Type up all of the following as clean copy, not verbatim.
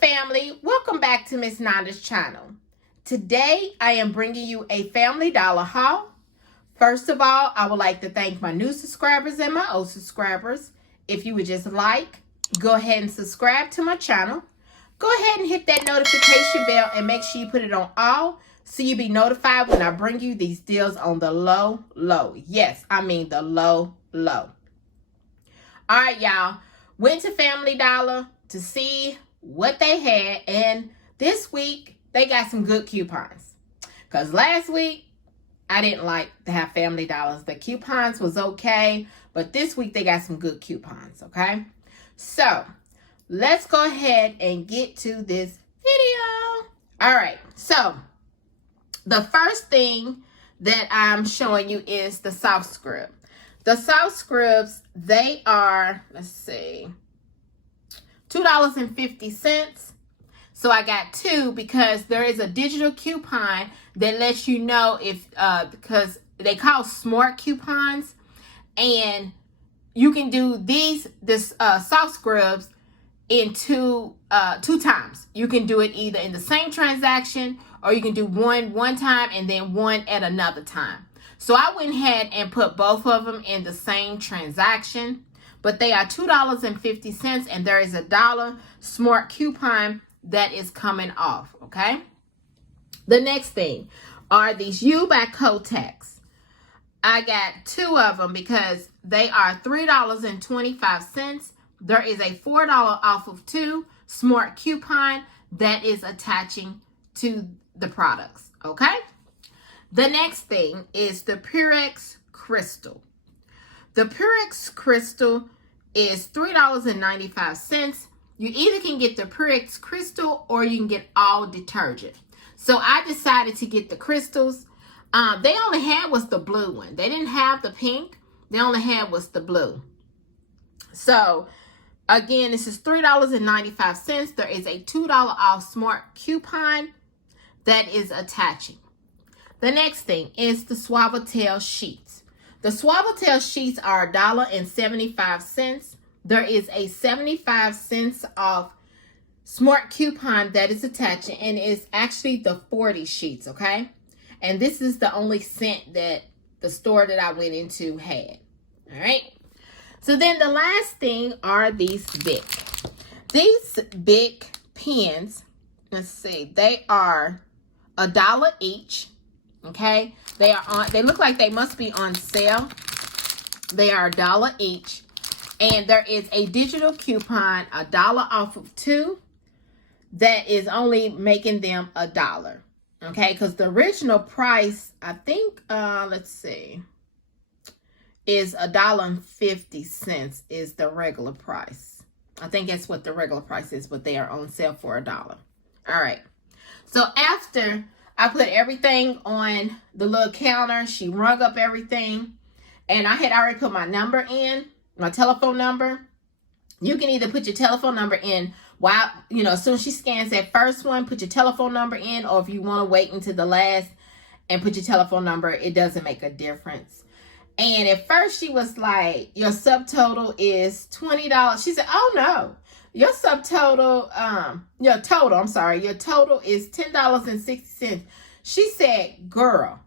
family, welcome back to Miss Nanda's channel. Today I am bringing you a Family Dollar haul. First of all, I would like to thank my new subscribers and my old subscribers. If you would just like, go ahead and subscribe to my channel. Go ahead and hit that notification bell and make sure you put it on all so you'll be notified when I bring you these deals on the low. Yes, I mean the low. All right, y'all. Went to Family Dollar to see what they had, and this week they got some good coupons. Because last week I didn't like to have Family Dollars. The coupons was okay, but this week they got some good coupons, okay? So let's go ahead and get to this video. All right, so the first thing that I'm showing you is the soft scrub. The soft scrubs, they are, let's see, $2.50. So I got two because there is a digital coupon that lets you know if, because they call smart coupons, and you can do this soft scrubs in two times. You can do it either in the same transaction, or you can do one time and then one at another time. So I went ahead and put both of them in the same transaction, but they are $2.50, and there is a $1 smart coupon that is coming off, okay? The next thing are these U by Kotex. I got two of them because they are $3.25. There is a $4 off of two smart coupon that is attaching to the products, okay? The next thing is the Purex Crystal. The Purex Crystal is $3.95. You either can get the Purex Crystal or you can get all detergent. So I decided to get the crystals. They only had was the blue one. They didn't have the pink. They only had was the blue. So again, this is $3.95. There is a $2 off smart coupon that is attaching. The next thing is the Suave sheets. The Suave sheets are $1.75. There is a 75 cents off smart coupon that is attaching, and it's actually the 40 sheets, okay? And this is the only scent that the store that I went into had. All right. So then the last thing are these Bic. These Bic pens, let's see, they are $1 each. Okay, they look like they must be on sale. They are $1 each, and there is a digital coupon, $1 off of two, that is only making them $1. Okay, because the original price, I think, let's see, is $1.50 is the regular price. I think that's what the regular price is, but they are on sale for $1. All right, so after I put everything on the little counter, she rung up everything, and I had already put my number in, my telephone number. You can either put your telephone number in while, as soon as she scans that first one, put your telephone number in, or if you want to wait until the last and put your telephone number, it doesn't make a difference. And at first she was like, your subtotal is $20. She said, oh no. Your total is $10.60. She said, girl,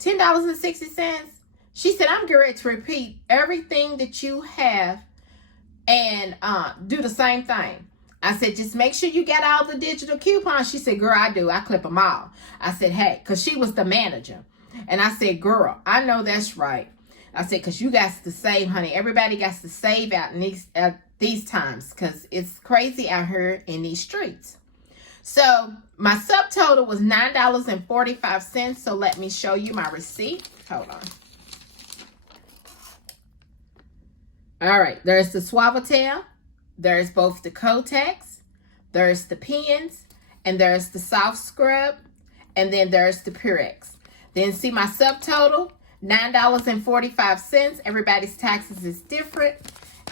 $10.60? She said, I'm getting ready to repeat everything that you have and do the same thing. I said, just make sure you get all the digital coupons. She said, girl, I do. I clip them all. I said, hey, because she was the manager. And I said, girl, I know that's right. I said, because you got to save, honey. Everybody got to save out in these times, because it's crazy out here in these streets. So my subtotal was $9.45. So let me show you my receipt. Hold on. All right, there's the Suave. There's both the Kotex, there's the pens, and there's the soft scrub, and then there's the Purex. Then see my subtotal, $9.45. Everybody's taxes is different.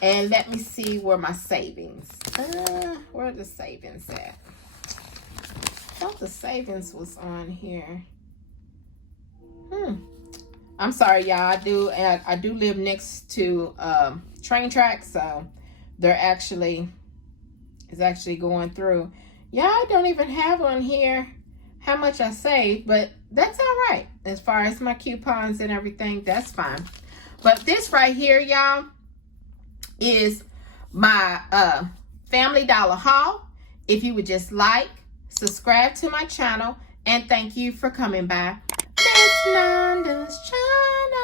And let me see where my savings. Where are the savings at? I thought the savings was on here. I'm sorry, y'all. I do live next to train tracks, so they're actually is actually going through. Y'all, I don't even have on here how much I saved, but that's all right. As far as my coupons and everything, that's fine. But this right here, y'all, is my Family Dollar haul. If you would just like, subscribe to my channel, and thank you for coming by Miss Londa's channel.